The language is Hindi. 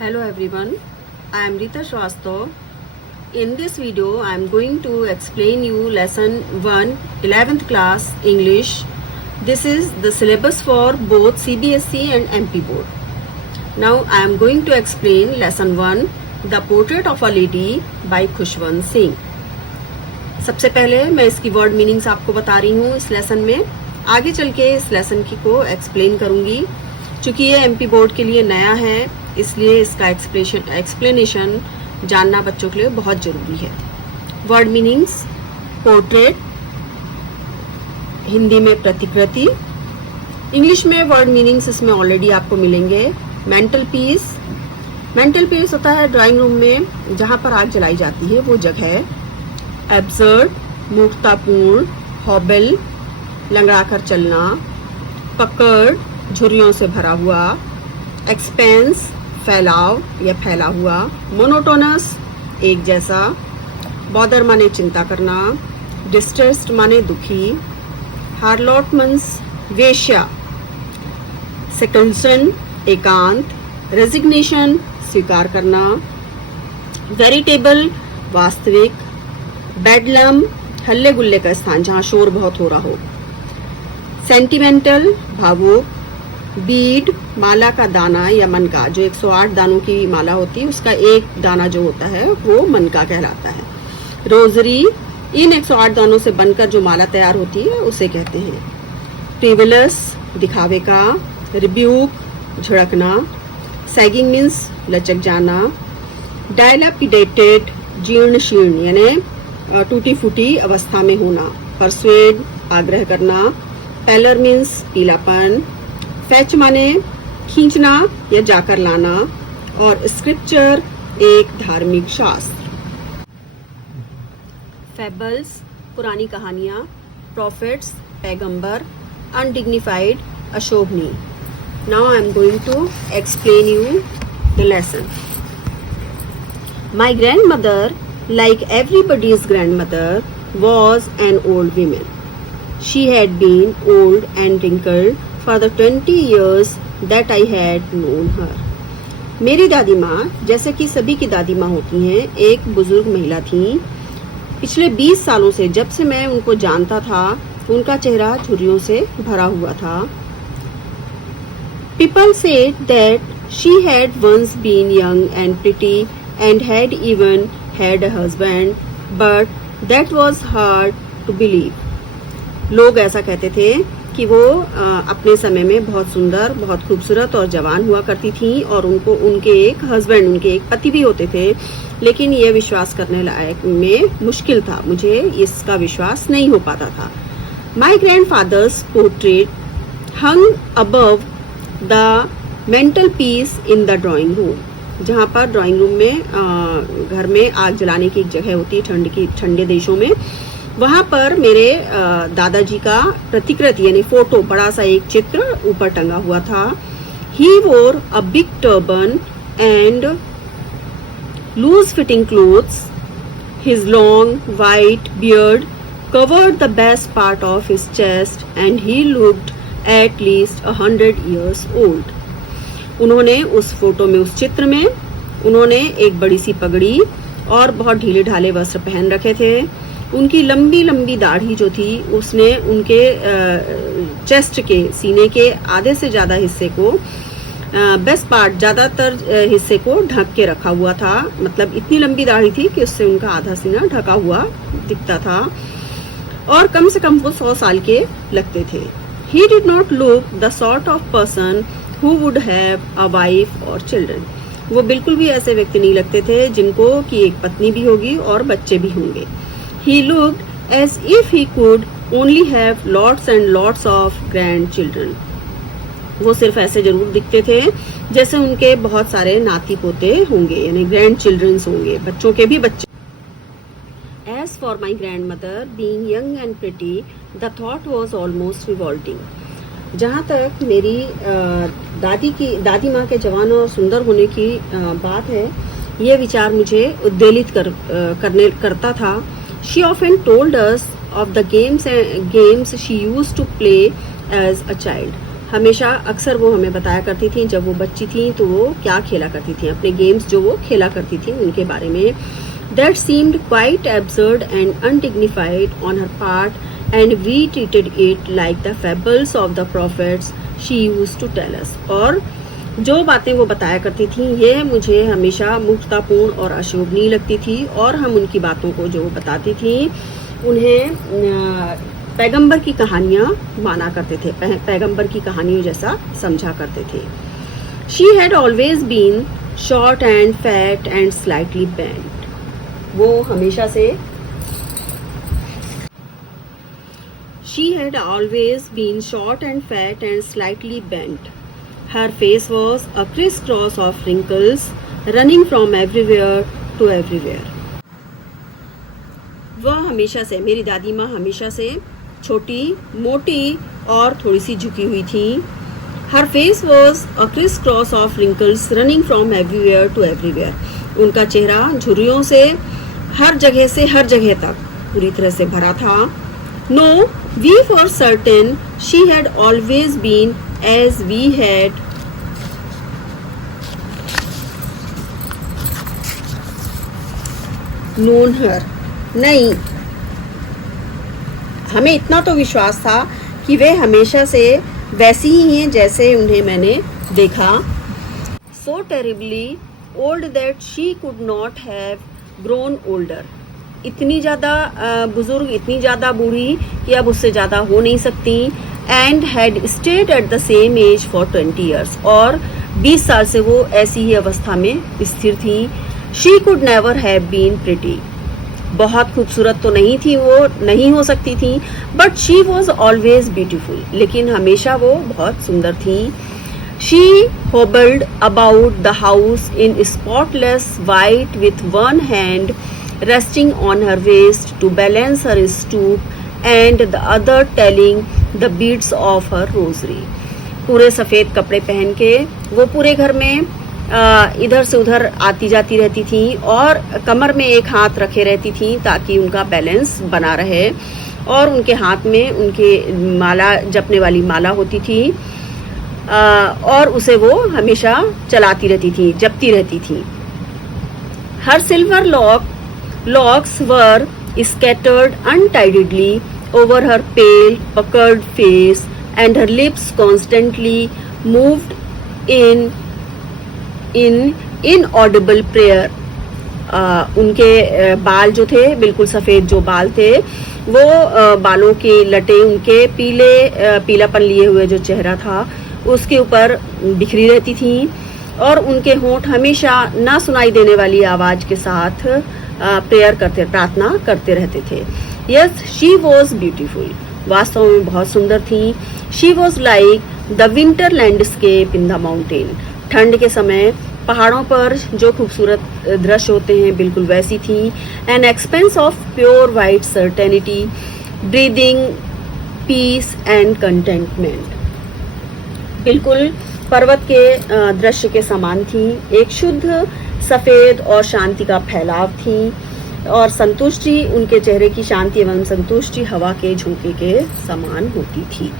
Hello everyone, I am Rita Shrestha. In this video, I am going to explain you lesson 1, 11th class English. This is the syllabus for both CBSE and MP board. Now I am going to explain lesson 1, The Portrait of a Lady by Khushwant Singh. सबसे पहले मैं इसकी वर्ड मीनिंग्स आपको बता रही हूँ इस लेसन में. आगे चल के इस लेसन की को एक्सप्लेन करूंगी. चूंकि ये एमपी बोर्ड के लिए नया है, इसलिए इसका एक्सप्लेनेशन जानना बच्चों के लिए बहुत जरूरी है. वर्ड मीनिंग्स: पोर्ट्रेट, हिंदी में प्रतिकृति. इंग्लिश में वर्ड मीनिंग्स इसमें ऑलरेडी आपको मिलेंगे. मेंटल पीस, मेंटल पीस होता है ड्राइंग रूम में जहां पर आग जलाई जाती है वो जगह. एब्सर्ड, मूर्खतापूर्ण. हॉबल, लंगड़ाकर चलना. पकड़, झुर्रियों से भरा हुआ. एक्सपेंस, फैलाव या फैला हुआ. मोनोटोनस, एक जैसा. बॉदर माने चिंता करना. डिस्ट्रेस्ड माने दुखी. हार्लॉट मीन्स वेश्या. सेकंडसन, एकांत. रेजिग्नेशन, स्वीकार करना. वेरिटेबल, वास्तविक. बेडलम, हल्ले गुल्ले का स्थान जहां शोर बहुत हो रहा हो. सेंटिमेंटल, भावुक. बीड, माला का दाना या मनका. जो 108 दानों की माला होती है उसका एक दाना जो होता है वो मनका कहलाता है. रोजरी, इन 108 दानों से बनकर जो माला तैयार होती है उसे कहते हैं. फ्रिवलस, दिखावे का. रिब्यूक, झिड़कना. सैगिंग मीन्स लचक जाना. डायलापिडेटेड, जीर्ण शीर्ण यानी टूटी फूटी अवस्था में होना. परसुएड, आग्रह करना. पैलर मीन्स पीलापन. फैच माने खींचना या जाकर लाना. और स्क्रिप्चर, एक धार्मिक शास्त्र. फेबल्स, पुरानी कहानियां. प्रॉफिट्स, पैगंबर. अनडिग्निफाइड, अशोभनीय. Now I am going to explain you the lesson. My grandmother, like everybody's grandmother, was an old woman. She had been old and wrinkled for the 20 years that I had known her. मेरी दादी माँ, जैसे कि सभी की दादी माँ होती हैं, एक बुजुर्ग महिला थी. पिछले 20 सालों से, जब से मैं उनको जानता था, उनका चेहरा झुर्रियों से भरा हुआ था. People said that she had once been young and pretty and had even had a husband, but that was hard to believe. लोग ऐसा कहते थे कि वो अपने समय में बहुत सुंदर, बहुत खूबसूरत और जवान हुआ करती थी और उनको उनके एक हस्बैंड, उनके एक पति भी होते थे. लेकिन ये विश्वास करने लायक में मुश्किल था. मुझे इसका विश्वास नहीं हो पाता था. My grandfather's portrait hung above the mantelpiece in the drawing room. जहाँ पर ड्राइंग रूम में घर में आग जलाने की एक जगह होती है ठंडे देशों में, वहाँ पर मेरे दादाजी का प्रतिकृति यानी फोटो, बड़ा सा एक चित्र ऊपर टंगा हुआ था. He wore a big turban and loose fitting clothes. His long white beard covered the best part of his chest and he looked at least 100 years old. उन्होंने उस फोटो में, उस चित्र में, उन्होंने एक बड़ी सी पगड़ी और बहुत ढीले ढाले वस्त्र पहन रखे थे. उनकी लंबी लंबी दाढ़ी जो थी उसने उनके चेस्ट के, सीने के आधे से ज्यादा हिस्से को, बेस्ट पार्ट, ज्यादातर हिस्से को ढक के रखा हुआ था. मतलब इतनी लंबी दाढ़ी थी कि उससे उनका आधा सीना ढका हुआ दिखता था. और कम से कम वो 100 साल के लगते थे. He did not look the sort of person who would have a wife or children. वो बिल्कुल भी ऐसे व्यक्ति नहीं लगते थे जिनको कि एक पत्नी भी होगी और बच्चे भी होंगे. He looked as if he could only have lots and lots of grandchildren. वो सिर्फ ऐसे जरूर दिखते थे जैसे उनके बहुत सारे नाती पोते होंगे, यानी ग्रैंड चिल्ड्रंस होंगे, बच्चों के भी बच्चे. As for my grandmother being young and pretty, the thought was almost revolting. जहाँ तक मेरी दादी माँ के जवान और सुंदर होने की बात है, ये विचार मुझे उद्वेलित करता था. She often told us of the games she used to play as a child. हमेशा अक्सर वो हमें बताया करती थी जब वो बच्ची थी तो वो क्या खेला करती थी, अपने गेम्स जो वो खेला करती थी उनके बारे में. That seemed quite absurd and undignified on her part, and we treated it like the fables of the prophets she used to tell us. और जो बातें वो बताया करती थी ये मुझे हमेशा मूर्खतापूर्ण और अशोभनीय लगती थी, और हम उनकी बातों को जो बताती थी उन्हें पैगंबर की कहानियाँ माना करते थे, पैगंबर की कहानियों जैसा समझा करते थे. She had always been short and fat and slightly bent. वो हमेशा से She had always been short and fat and slightly bent. Her face was a crisscross of wrinkles running from everywhere to everywhere. वह हमेशा से, मेरी दादी माँ हमेशा से छोटी, मोटी और थोड़ी सी झुकी हुई थी. Her face was a crisscross of wrinkles running from everywhere to everywhere. उनका चेहरा झुर्रियों से हर जगह तक पूरी तरह से भरा था. No, we for certain she had always been as we had known her. नहीं, हमें इतना तो विश्वास था कि वे हमेशा से वैसी ही हैं जैसे उन्हें मैंने देखा. So terribly old that she could not have grown older. इतनी ज़्यादा बुजुर्ग, इतनी ज़्यादा बूढ़ी कि अब उससे ज़्यादा हो नहीं सकती. And had stayed at the same age for 20 years. और 20 साल से वो ऐसी ही अवस्था में स्थिर थी. She could never have been pretty. बहुत खूबसूरत तो नहीं थी, वो नहीं हो सकती थी. But she was always beautiful, लेकिन हमेशा वो बहुत सुंदर थी. She hobbled about the house in spotless white with one hand resting on her waist to balance her stoop and the other telling the beads of her rosary. पूरे सफ़ेद कपड़े पहन के वो पूरे घर में इधर से उधर आती जाती रहती थी और कमर में एक हाथ रखे रहती थी ताकि उनका बैलेंस बना रहे. और उनके हाथ में उनके माला, जपने वाली माला होती थी, और उसे वो हमेशा चलाती रहती थी, जपती रहती थी. हर silver locks were scattered untidily over her pale, puckered face, and her lips constantly moved in inaudible prayer. उनके बाल जो थे, बिल्कुल सफ़ेद जो बाल थे, वो बालों की लटें उनके पीलापन लिए हुए जो चेहरा था उसके ऊपर बिखरी रहती थी. और उनके होंठ हमेशा ना सुनाई देने वाली आवाज़ के साथ प्रार्थना करते रहते थे. Yes, she was beautiful. वास्तव में बहुत सुंदर थी. She was like the winter landscape in the mountain. ठंड के समय पहाड़ों पर जो खूबसूरत दृश्य होते हैं बिल्कुल वैसी थी. An expanse of pure white certainty, breathing peace and contentment. बिल्कुल पर्वत के दृश्य के समान थी. एक शुद्ध सफ़ेद और शांति का फैलाव थी, और संतुष्टि, उनके चेहरे की शांति एवं संतुष्टि हवा के झोंके के समान होती थी.